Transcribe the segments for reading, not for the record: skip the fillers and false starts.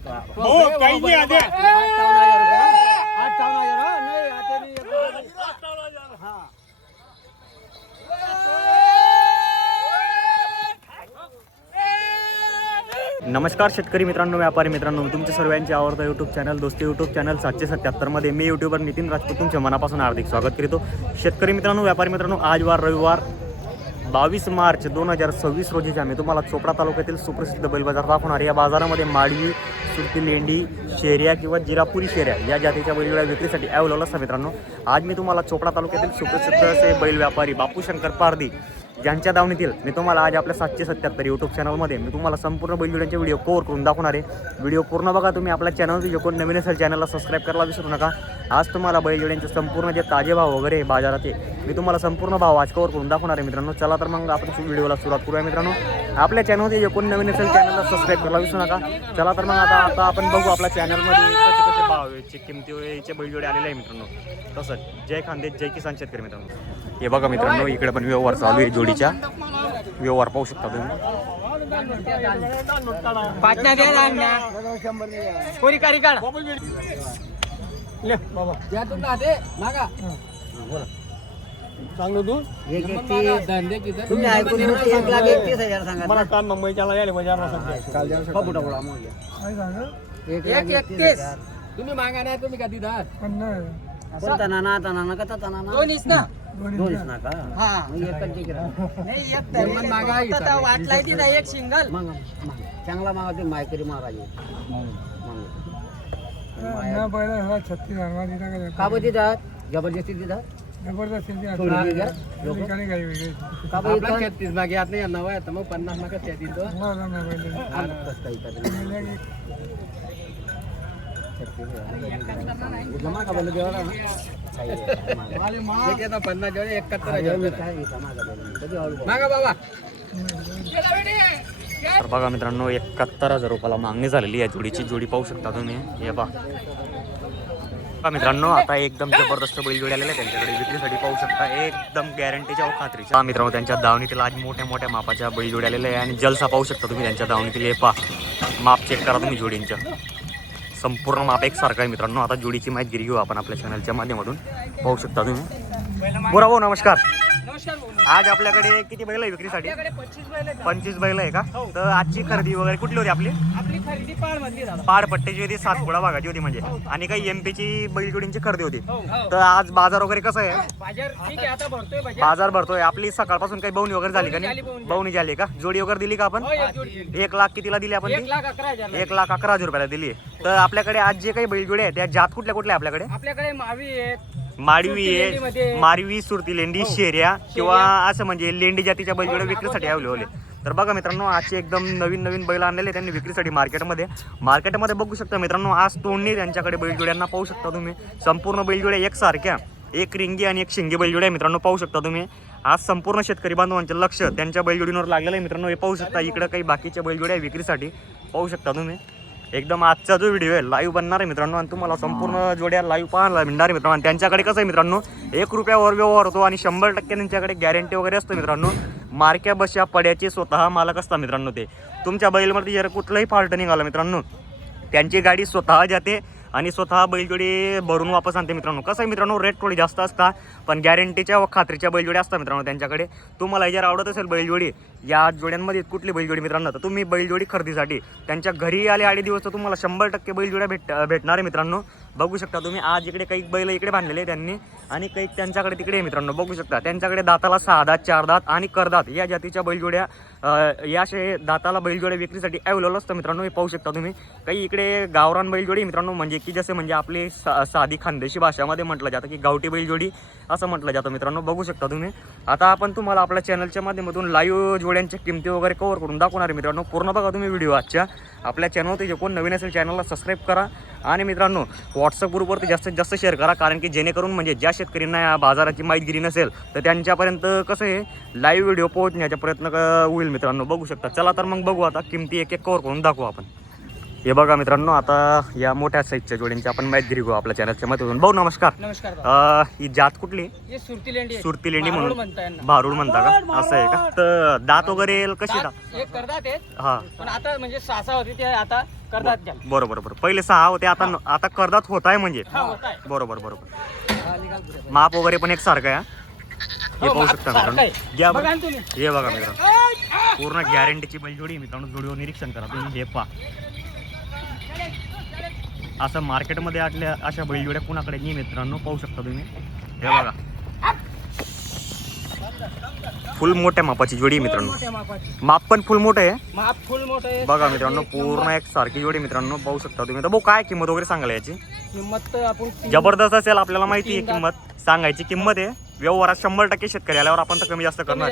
हो काही नाही आधे 58,000 नाही आता नाही हा नमस्कार शेतकरी मित्रांनो, व्यापारी मित्रांनो, तुमच्या सर्वांचे आवडता यूट्यूब चॅनल दोस्ती यूट्यूब चॅनल 777 मध्ये मी यूट्यूबर नितीन राजपूत तुमच्या मनापासून हार्दिक स्वागत करतो. शेतकरी मित्रांनो, व्यापारी मित्रांनो, आज वार रविवार 22 मार्च 2026 रोजीच्या मी तुम्हाला चोपडा तालुक्यातील सुप्रसिद्ध बैल बाजार दाखवणार. या बाजारामध्ये माडवी, सुरती, लेंडी, शेऱ्या किंवा जिरापुरी शेऱ्या या जातीच्या बैलगाड्या विक्रीसाठी अवेलेबल असतात. मित्रांनो, आज मी तुम्हाला चोपडा तालुक्यातील सुप्रसिद्ध असे बैल व्यापारी बापू शंकर पारधी ज्यांच्या दावणीतील मी तुम्हाला आज आपल्या 777 यूट्यूब चॅनलमध्ये मी तुम्हाला संपूर्ण बैलजोड्यांचे व्हिडिओ कव्हर करून दाखवणार आहे. व्हिडिओ पूर्ण बघा. तुम्ही आपल्या चॅनलवर जे कोण नवीन असेल चॅनलला सबस्क्राईब करायला विसरू नका. आज तुम्हाला बैलजोड्यांचे संपूर्ण जे ताजे भाव वगैरे बाजाराचे मी तुम्हाला संपूर्ण भाव आज कव्हर करून दाखवणार आहे. मित्रांनो, चला तर मग आपण व्हिडिओला सुरुवात करूया. मित्रांनो, आपल्या चॅनलमध्ये जे कोण नवीन असेल चॅनलला सबस्क्राईब करायला विसरू नका. चला तर मग आता आपण बघू आपल्या चॅनलमध्ये कसे कसे भाव याचे किमतीचे बैलजोडे आलेले आहे. मित्रांनो, तसंच जय खानदेश जय किसान शेतकरी. मित्रांनो, हे बघा मित्रांनो, इकडे पण व्यवहार चालू आहे. जोडीच्या व्यवहार पाहू शकता तुम्ही. पाटण्या द्या ना कोरी कारी काढ ले बाबा या तू ना दे मागा बोला चांगलं तू एक धंदे किती तुम्ही ऐकून 1,31,000 सांगा. मला काल मुंबईच्याला यायला बाजारला सध्या काल जाऊ शकतो. बुटा बुडा मग काय सांगा 1,31 तुम्ही मागा नाही तुम्ही का दिदात कोणता नाना नाना कथा नाना दोन्हीच ना दोन्हीच ना का हां एकच जिकरा नाही एक तर मन मागा आता वाटलाय ती एक सिंगल मग चांगला मागा तुम्ही मायकरी मागायची ना पहिला हा 36,000 मा दिला का बदी दात जबरदस्ती दिला जबरदस्ती दिला थोडी द्या लोकांनी काही वेगळे का बदी 36 मागे आत नाही नवा आहे तर मग 50 मागे त्या दिलो ना ना ना पहिले आज कसं काय जमा का बोल देवा ना माले माग येता 50 जोडे 71,000 मागा बाबा. तर बघा मित्रांनो, 71,000 रुपयाला मागणी झालेली आहे जोडीची. जोडी पाहू शकता तुम्ही. हे बघा मित्रांनो, आता एकदम जबरदस्त बैलजोडी आलेले आहे त्यांच्याकडे विक्रीसाठी. पाहू शकता एकदम गॅरंटीच्या व खात्रीच्या. मित्रांनो, त्यांच्या दावणीतील आज मोठ्या मोठ्या मापाच्या बैलजोडी आलेल्या आहे आणि जलसा पाहू शकता तुम्ही त्यांच्या दावणीतील. हे पहा, माप चेक करा तुम्ही जोडींच्या. संपूर्ण माप एकसारखं आहे. मित्रांनो, आता जोडीची माहिती घेऊ आपण आपल्या चॅनलच्या माध्यमातून. पाहू शकता तुम्ही. बोरा भाऊ नमस्कार. आज आपल्याकडे किती बैल आहे विक्रीसाठी? 25 बैल आहे का? तर आजची खरेदी वगैरे कुठली होती आपली? खरेदी पाडपट्टीची होती, सातपुडा भागाची होती म्हणजे, आणि काही एमपीची बैलजोडींची खरेदी होती. तर आज बाजार वगैरे कसं आहे? बाजार भरतोय. आपली सकाळपासून काही बवणी वगैरे झाली का? नाही बवणी झाली का? जोडी वगैरे दिली का आपण? 1 लाख कितीला दिली आपण? 1,11,000 रुपयाला दिली. तर आपल्याकडे आज जे काही बैलजोडी आहे त्या जात कुठल्या कुठल्या आपल्याकडे? आपल्याकडे माडवी आहे, मारवी, सुरती, लेंडी, शेऱ्या किंवा असं म्हणजे लेंडी जातीच्या बैलजोड्या विक्रीसाठी अवेलेबल आहे. तर बघा मित्रांनो, आजचे एकदम नवीन नवीन बैल आणलेले त्यांनी विक्रीसाठी मार्केटमध्ये बघू शकता. मित्रांनो, आज तोडणी त्यांच्याकडे बैलजोड्यांना पाहू शकता तुम्ही. संपूर्ण बैलजोड्या एकसारख्या, एक रिंगी आणि एक शिंगी बैलजोड्या मित्रांनो पाहू शकता तुम्ही. आज संपूर्ण शेतकरी बांधवांचे लक्ष त्यांच्या बैलजोडींवर लागलेलं आहे. मित्रांनो, हे पाहू शकता. इकडं काही बाकीच्या बैलजोड्या विक्रीसाठी पाहू शकता तुम्ही. एकदम आजचा जो व्हिडिओ आहे लाईव्ह बनणार आहे मित्रांनो, आणि तुम्हाला संपूर्ण जोड्या लाईव्ह पाहायला मिळणार आहे मित्रांनो. आणि त्यांच्याकडे कसं आहे मित्रांनो, 1 रुपयावर व्यवहार होतो आणि 100% त्यांच्याकडे गॅरंटी वगैरे असतं मित्रांनो. मार्क्या बशा पड्याचे स्वतः मालक असतात मित्रांनो. ते तुमच्या बैलमध्ये जर कुठलाही फॉल्ट निघाला मित्रांनो, त्यांची गाडी स्वतः जाते आणि स्वतः बैलजोडी भरून वापस आणते मित्रांनो. कसं आहे मित्रांनो, रेट थोडी जास्त असतात पण गॅरंटीच्या व खात्रीच्या बैलजोड्या असतात मित्रांनो त्यांच्याकडे. तुम्हाला जर आवडत असेल बैलजोडी या जोड्यांमध्ये कुठली बैलजोडी मित्रांनो, तर तुम्ही बैलजोडी खरेदीसाठी त्यांच्या घरी आले 8 दिवस तर तुम्हाला 100% बैलजोड्या भेटणार आहे मित्रांनो. बघू शकता तुम्ही. आज इकडे काही बैल इकडे बांधलेले त्यांनी आणि काही त्यांच्याकडे तिकडे आहे मित्रांनो. बघू शकता त्यांच्याकडे दाताला 6 दात, 4 दात आणि करदात या जातीच्या बैलजोड्या या असे दाताला बैलजोड्या विक्रीसाठी अवेलेबल असतं मित्रांनो. हे पाहू शकता तुम्ही. काही इकडे गावरान बैलजोडी मित्रांनो, म्हणजे की जसे म्हणजे आपली साधी खानदेशी भाषामध्ये म्हटलं जातं की गावठी बैलजोडी असं म्हटलं जातं मित्रांनो. बघू शकता तुम्ही. आता आपण तुम्हाला आपल्या चॅनलच्या माध्यमातून लाईव्ह जोड्यांच्या किमती वगैरे कव्हर करून दाखवणार आहे मित्रांनो. पूर्ण बघा तुम्ही व्हिडिओ आजच्या. आपल्या चॅनलवरती जे कोण नवीन असेल चॅनलला सबस्क्राईब करा आणि मित्रांनो व्हॉट्सअप ग्रुपवरती जास्तीत जास्त शेअर करा, कारण की जेणेकरून म्हणजे ज्या शेतकऱ्यांना या बाजाराची माहिती नसेल तर त्यांच्यापर्यंत कसं आहे लाईव्ह व्हिडिओ पोहोचण्याचा प्रयत्न होईल मित्रांनो. बघू शकता. चला तर मग बघू आता किमती एक एक कव्हर करून दाखवू आपण. हे बघा मित्रांनो, आता या मोठ्या साईजच्या जोड्यांची आपण माहिती घेऊ आपल्या चॅनलच्या माध्यमातून. भाऊ नमस्कार. नमस्कार. ही जात कुठली? सुरती लेंडी. सुरती लेंडी म्हणून भारूड म्हणता का? असं आहे का? तर दात वगैरे कशी दात? एक करदात आहेत. हा, पण आता म्हणजे 6 होती ते आता करतात घ्याल. बरोबर बरोबर. पहिले 6 होते, आता करदात होत आहे म्हणजे. हा, होत आहे. बरोबर बरोबर. माप वगैरे पण एक सारखं आहे. हे हो, पाहू माप शकता सारखं मित्रांनो. आहे. घ्या बघा बरं. ना तुम्ही. हे बघा मित्रांनो, पूर्ण गॅरंटीची बैलजोडी मित्रांनो. जोडीवर निरीक्षण करा तुम्ही. हे पहा, असं मार्केटमध्ये आटल्या अशा बैलजोड्या कुणाकडे नाही मित्रांनो. पाहू शकता तुम्ही. हे बघा, फुल मोठ्या मापाची जोडी आहे मित्रांनो. मोठ्या मापाची. माप पण फुल मोठं आहे. माप फुल मोठं आहे. बघा मित्रांनो, पूर्ण एक सारखी जोडी मित्रांनो. पाहू शकता तुम्ही. तर भाऊ काय किंमत वगैरे सांगायला याची? किंमत तर आपण जबरदस्त असेल, आपल्याला माहिती आहे किंमत. सांगायची किंमत आहे व्यवहारात 100% शेतकरी आल्यावर आपण तर कमी जास्त करणार.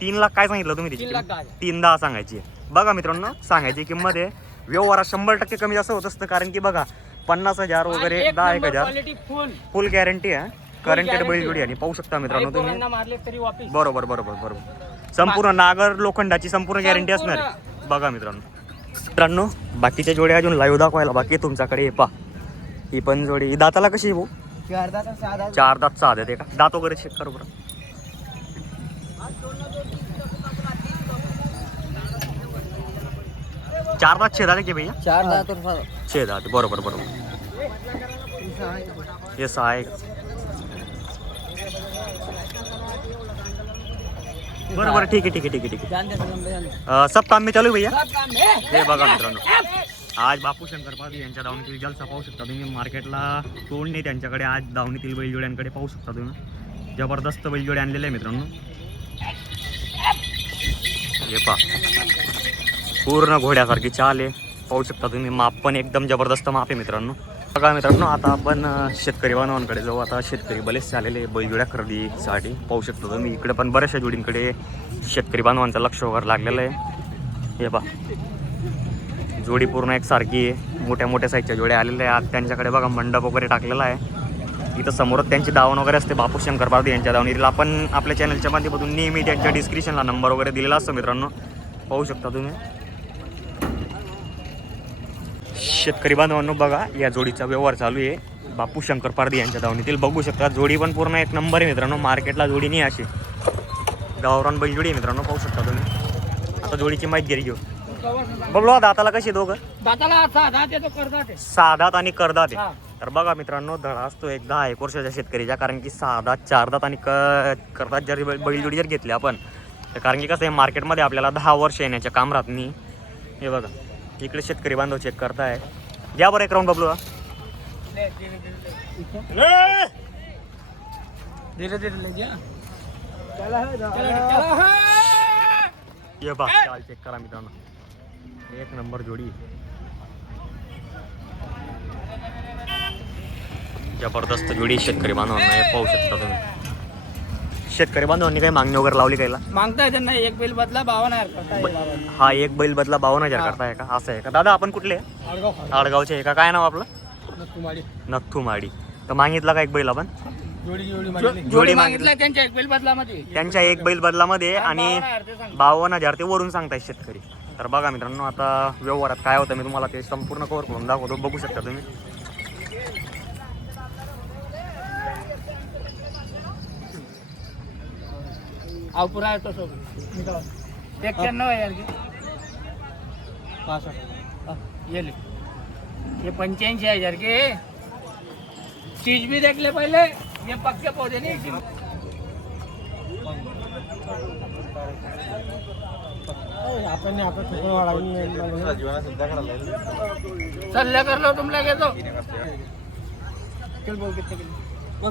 3 लाख काय सांगितलं तुम्ही? 3 लाख त्याची 10. 3-10 सांगायची. बघा मित्रांनो, सांगायची किंमत आहे. व्यवहारात 100% कमी जास्त होत असतं, कारण की बघा 50,000 वगैरे 10,000 क्वालिटी फुल फुल गॅरंटी आहे. करंटेड guarantee. बैलजोडी आणि पाहू शकता मित्रांनो तुम्ही. पोरांना मारले तरी वापस. बरोबर बरोबर बरोबर. संपूर्ण नागर लोखंडाची संपूर्ण गॅरंटी असणार आहे. बघा मित्रांनो, बाकीच्या जोड्या अजून लाईव्ह दाखवायला बाकी आहे तुमच्याकडे. हे पहा, ही पण जोडी दाताला कशी आहे भाऊ? 4 दात 6 दात. 4 दात 6 दात आहे का? दात वगैरे चेक करू बरं. चार दात 6 दात आहे की भैया? 4 दात और 6 दात. बरोबर बरोबर. हे 6 आहे. बरोबर, ठीक आहे ठीक आहे ठीक आहे ठीक आहे. सब काम में चालू आहे भैया. हे बघा मित्रांनो, आज बापू शंकर पाटील यांच्या दावणीतील जलसा पाहू शकता तुम्ही. मार्केटला तोड नाही त्यांच्याकडे. आज दावणीतील बैलजोड्यांकडे पाहू शकता तुम्ही. जबरदस्त बैलजोडे आणलेले आहे मित्रांनो. हे पहा, पूर्ण घोड्यासारखी चाल आहे. पाहू शकता तुम्ही. माप पण एकदम जबरदस्त माप आहे मित्रांनो. बघा मित्रांनो, आता आपण शेतकरी बांधवांकडे जाऊ. आता शेतकरी बरेचसे आलेले बैलजोड्या खरेदीसाठी. पाहू शकता तुम्ही. इकडे पण बऱ्याचशा जोडींकडे शेतकरी बांधवांचं लक्ष वगैरे लागलेलं आहे. हे पहा, जोडी पूर्ण एक सारखी आहे. मोठ्या मोठ्या साईजच्या जोड्या आलेल्या आहेत. त्यांच्याकडे बघा मंडप वगैरे टाकलेला आहे. इथं समोरच त्यांची दावण वगैरे असते. बापू शंकर पाटील यांच्या दावणीतील आपण आपल्या चॅनलच्या माध्यमातून नेहमी त्यांच्या डिस्क्रिप्शनला नंबर वगैरे दिलेला असतो मित्रांनो. पाहू शकता तुम्ही. शेतकरी बांधवांनो, बघा या जोडीचा व्यवहार चालू आहे बापू शंकर पारदी यांच्या दावणीतील. बघू शकता, जोडी पण पूर्ण एक नंबर आहे मित्रांनो. मार्केटला जोडी नाही अशी. गावरान बैलजोडी आहे मित्रांनो. पाहू शकता तुम्ही. आता जोडीची माहिती घेऊ. बघलो दाताला कशी दोघं? दाताला 6 दात आहे तो करदात आहे. 6 दात आणि करदात हा. आहे. तर बघा मित्रांनो, धडा असतो एक 10-1 वर्षाच्या शेतकरीच्या. कारण की 6 दात 4 दात आणि करदात जर बैलजोडी जर घेतली आपण, तर कारण की कसं आहे, मार्केटमध्ये आपल्याला 10 वर्ष येण्याच्या काम राहत नाही. हे बघा, इकडे शेतकरी बांधव चेक करताय. घ्या बरं एक राऊंड बबलू. धीरे धीरे ले जा. ये बा, चाल चेक करा मित्रांनो. एक नंबर जोडी, जबरदस्त जोडी शेतकरी बांधवांना. हे पाहू शकता तुम्ही. शेतकरी बांधवांनी काही मागणी वगैरे लावली कायला? मागताय त्यांना एक बैल बदला 52,000 करताय. हा, एक बैल बदला 52,000 करताय का? असं आहे का दादा? आपण कुठले? आडगावचे आहे का? काय नाव आपलं? नथुमाडी. तर मागितला का एक बैल आपण? जोडी मागितला त्यांच्या एक बैल बदलामध्ये. त्यांच्या एक बैल बदलामध्ये आणि 52,000 ते वरून सांगताय शेतकरी. तर बघा मित्रांनो, आता व्यवहारात काय होतं मी तुम्हाला ते संपूर्ण कव्हर करून दाखवतो. बघू शकता तुम्ही. पुरा आहे तो सब 91,000 की 65. ये ले, ये 85,000 के. चीज भी देख ले पहले. ये पक्के पौधे नहीं. सल्ला कर लो तुम लगे तो. चल बोल कितने किलो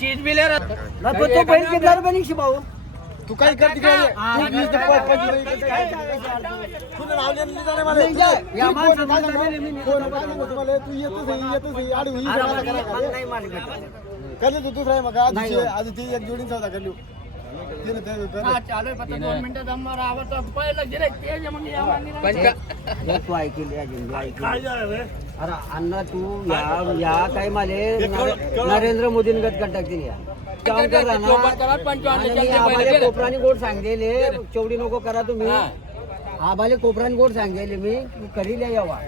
चीज भी ले रहा. तो बैल कितना रुपये निघशी भाऊ? तू काय करते काय? दुसरा मग आधी ती एक जोडी सौदा करली. चालू पता 2 मिनिटं दमवर आवडतं पहिलं गिरे ते मग तू ऐकली अरे अण्णा तू या काही माले नरेंद्र मोदींगत टाकतील या कोपरानी गोड सांगलेले चौडी नको करा तुम्ही. आबाले कोपरानी गोड सांगेले मी करी लिया यावा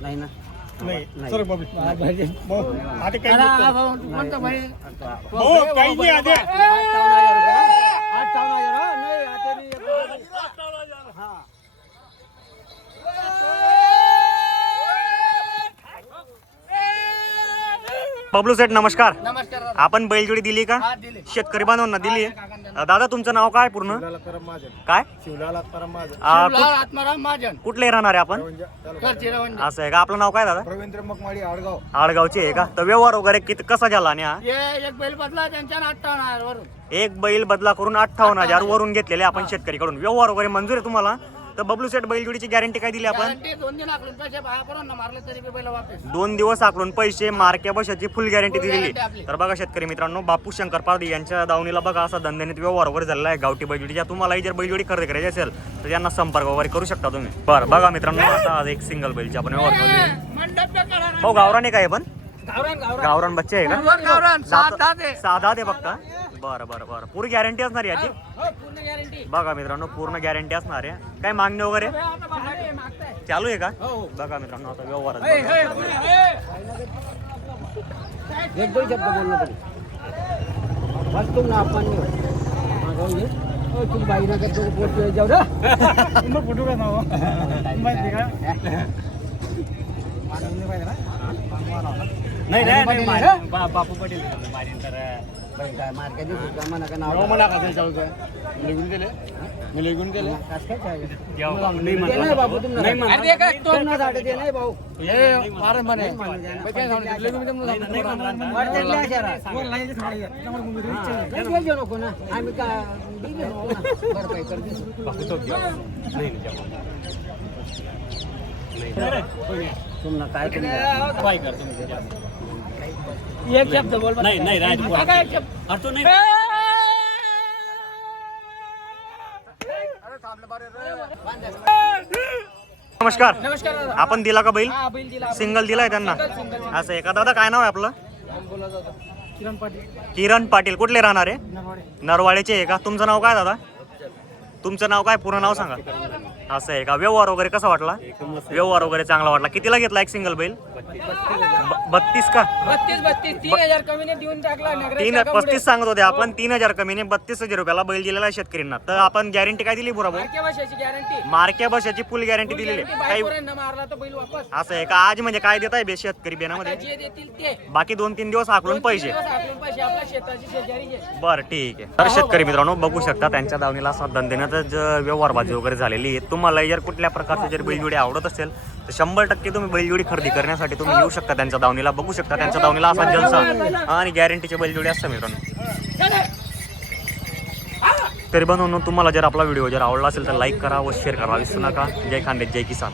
नाही ना. 58,000 हो. नाही आता नाही हा. बबलू सेठ नमस्कार. नमस्कार दादा. आपण बैलजोडी दिली का? हा, दिली. शेतकरी बांधवांना दिली आहे. दादा तुमचं नाव काय पूर्ण? काय शिवलाल आत्माराम महाजन कुठले राहणार आहे आपण? करची रवंडी. असं आहे का? आपलं नाव काय दादा? रवींद्र मकमाडी आडगाव. आडगावचे आहे का? तर व्यवहार वगैरे किती कसा झाला? आणि हा हे एक बैल बदला त्यांच्या 58,000 वरून. एक बैल बदला करून 58,000 वरून घेतलेले आपण शेतकरीकडून. व्यवहार वगैरे मंजूर आहे तुम्हाला? तर बबलू सेठ बैलजोडीची गॅरंटी काय दिली आपण? गॅरंटी 2 दिन आखलून पैसे बाहेर करून मारले तरी बी बैल वापस. 2 दिवस आकलून पैसे मार्क्या बशाची फुल गॅरंटी Full दिलेली. guarantee आपली. तर बघा शेतकरी मित्रांनो, बापू शंकर पारधी यांच्या दावणीला बघा असा धंद्याने व्यवहार वगैरे झालेला आहे गावठी बैलजोडीच्या. तुम्हालाही जर बैलजोडी खरेदी करायची असेल तर त्यांना संपर्क वगैरे करू शकता तुम्ही. बरं बघा मित्रांनो, आता आज एक सिंगल बैलची आपण व्यवहार केली. मंडप पे करा. भाऊ गावरान काय पण? गावरान गावरान बच्चे आहे का? गावरान साधा दे. साधा दे बघता. बरं बरं बरं, पूर्ण गॅरंटी असणार आहे याची. हो, पूर्ण गॅरंटी. बघा मित्रांनो, पूर्ण गॅरंटी असणार आहे. काय मागणी वगैरे चालू आहे का? बघा मित्रांनो, आता व्यवहार एक दोन शब्द बोलणं पडेल. बस तुम ना आपण मागवले तुझी बाई ना करतो पोट जाऊ रे. फोटो का नाव माहिती का? नाही बापू पटेल मार्केट म्हणा का नाव मला का त्याच्यावर निघून गेले मी निघून गेले. नाही बाबू तुम्हाला अरे काय तो तुम्हाला झाडे दे नाही भाऊ. हे मारन म्हणे. काही घेऊ नको ना आम्ही का दिली नको ना भरपाई करते. तुम्हाला काय एक शब्द बोल. नाही नाही नमस्कार. नमस्कार दादा. आपण दिला का बैल? हा, बैल दिला. सिंगल दिलाय त्यांना. असं आहे का? दादा काय नाव आहे आपलं? किरण पाटील. किरण पाटील. कुठले राहणार आहे? नरवाडेचे आहे का? तुमचं नाव काय दादा? तुमचं नाव काय? पूर्ण नाव सांगा. असं आहे का? व्यवहार वगैरे कसा वाटला? व्यवहार वगैरे चांगला वाटला. कितीला घेतला एक सिंगल बैल? 32 का? 32 3,000 कमीने देऊन टाकला. 35 सांगत होते आपण. 3,000 कमीने 32,000 रुपयाला बैल दिलेला आहे शेतकऱ्यांना. तर आपण गॅरंटी काय दिली बुरा भाऊ? गॅरंटी. मार्क्या बशाची फुल गॅरंटी दिलेली आहे. काही मारला तर बैल वापस. असं आहे का? आज म्हणजे काय देत आहे बे शेतकरी बेनामध्ये? जे देतील ते. बाकी 2-3 दिवस आकलून पैसे. पैसे आपल्या शेताची शेजारी. बरं ठीक आहे. तर शेतकरी मित्रांनो बघू शकता त्यांच्या दावणीला असा धंद्यातच व्यवहारबाजी वगैरे झालेली आहे. तुम्हाला जर कुठल्या प्रकारची जर बैलजोडी आवडत असेल तर 100% तुम्ही बैलजोडी खरेदी करण्यासाठी तुम्ही येऊ शकता त्यांच्या दावणीला. बघू शकता त्यांच्या दावणीला असा जलसा आणि गॅरंटीचे बैलजोडी असतात मित्रांनो. तरी बनवून तुम्हाला जर आपला व्हिडिओ जर आवडला असेल तर लाईक करा व शेअर करा. विसरू नका. जय खानदेश, जय किसान.